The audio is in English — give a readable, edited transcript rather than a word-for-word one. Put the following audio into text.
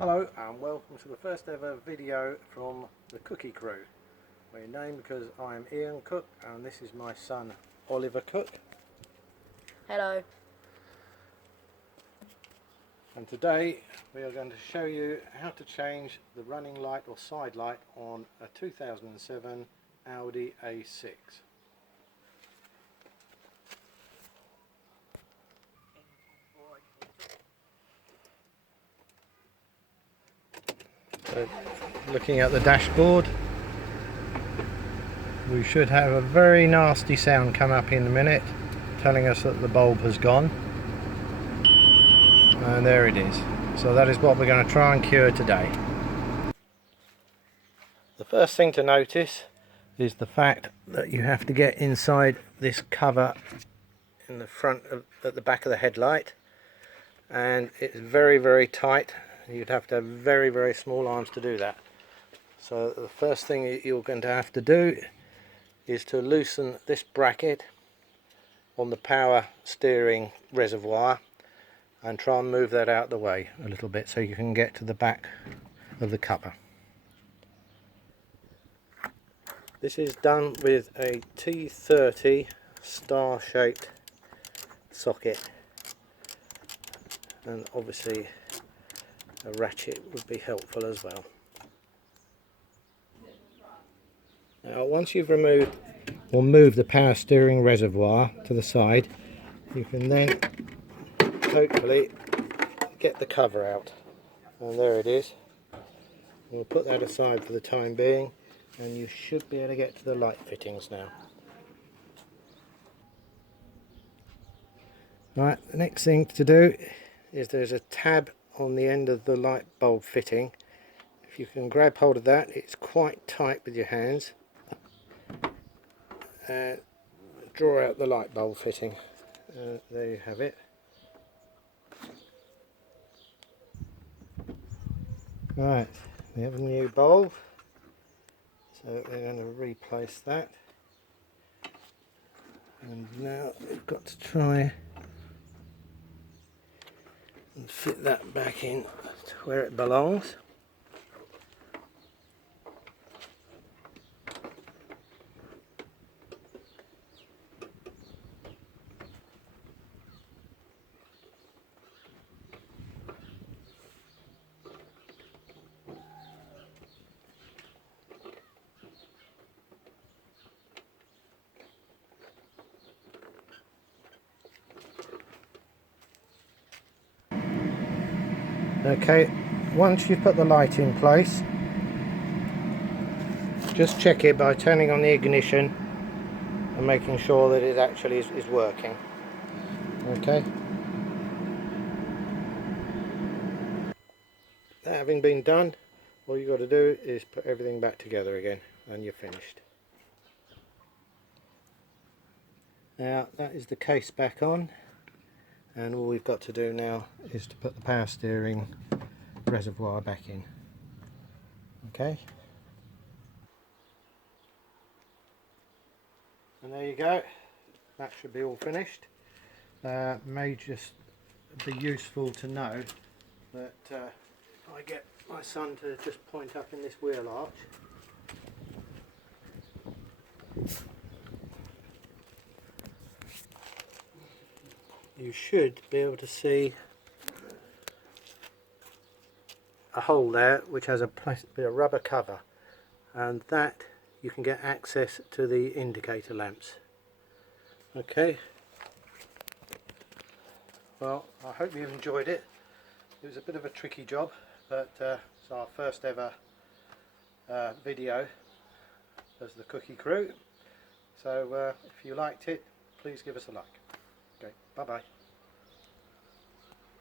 Hello and welcome to the first ever video from the Cookie Crew. We're named because I'm Ian Cook and this is my son Oliver Cook. Hello. And today we are going to show you how to change the running light or side light on a 2007 Audi A6. So, looking at the dashboard, we should have a very nasty sound come up in a minute telling us that the bulb has gone, and there it is. So that is what we're going to try and cure today. The first thing to notice is the fact that you have to get inside this cover in the front at the back of the headlight, and it's very tight. You'd have to have very small arms to do that. So the first thing you're going to have to do is to loosen this bracket on the power steering reservoir and try and move that out the way a little bit so you can get to the back of the cover. This is done with a T30 star-shaped socket, and obviously a ratchet would be helpful as well. Now once you've removed or moved the power steering reservoir to the side, you can then hopefully get the cover out, and there it is. We'll put that aside for the time being and you should be able to get to the light fittings now. Right, the next thing to do is there's a tab on the end of the light bulb fitting. If you can grab hold of that, it's quite tight with your hands, and draw out the light bulb fitting. There you have it. Right, we have a new bulb, so we're going to replace that, and now we've got to try and fit that back in to where it belongs. Okay, once you've put the light in place, just check it by turning on the ignition and making sure that it actually is working. Okay. That having been done, all you've got to do is put everything back together again and you're finished. Now that is the case back on, and all we've got to do now is to put the power steering reservoir back in. Okay. And there you go, that should be all finished. May just be useful to know that if I get my son to just point up in this wheel arch, you should be able to see a hole there which has a rubber cover, and that you can get access to the indicator lamps. Okay, well, I hope you've enjoyed it. It was a bit of a tricky job, but it's our first ever video as the Cookie Crew. So if you liked it, please give us a like. Okay, bye bye.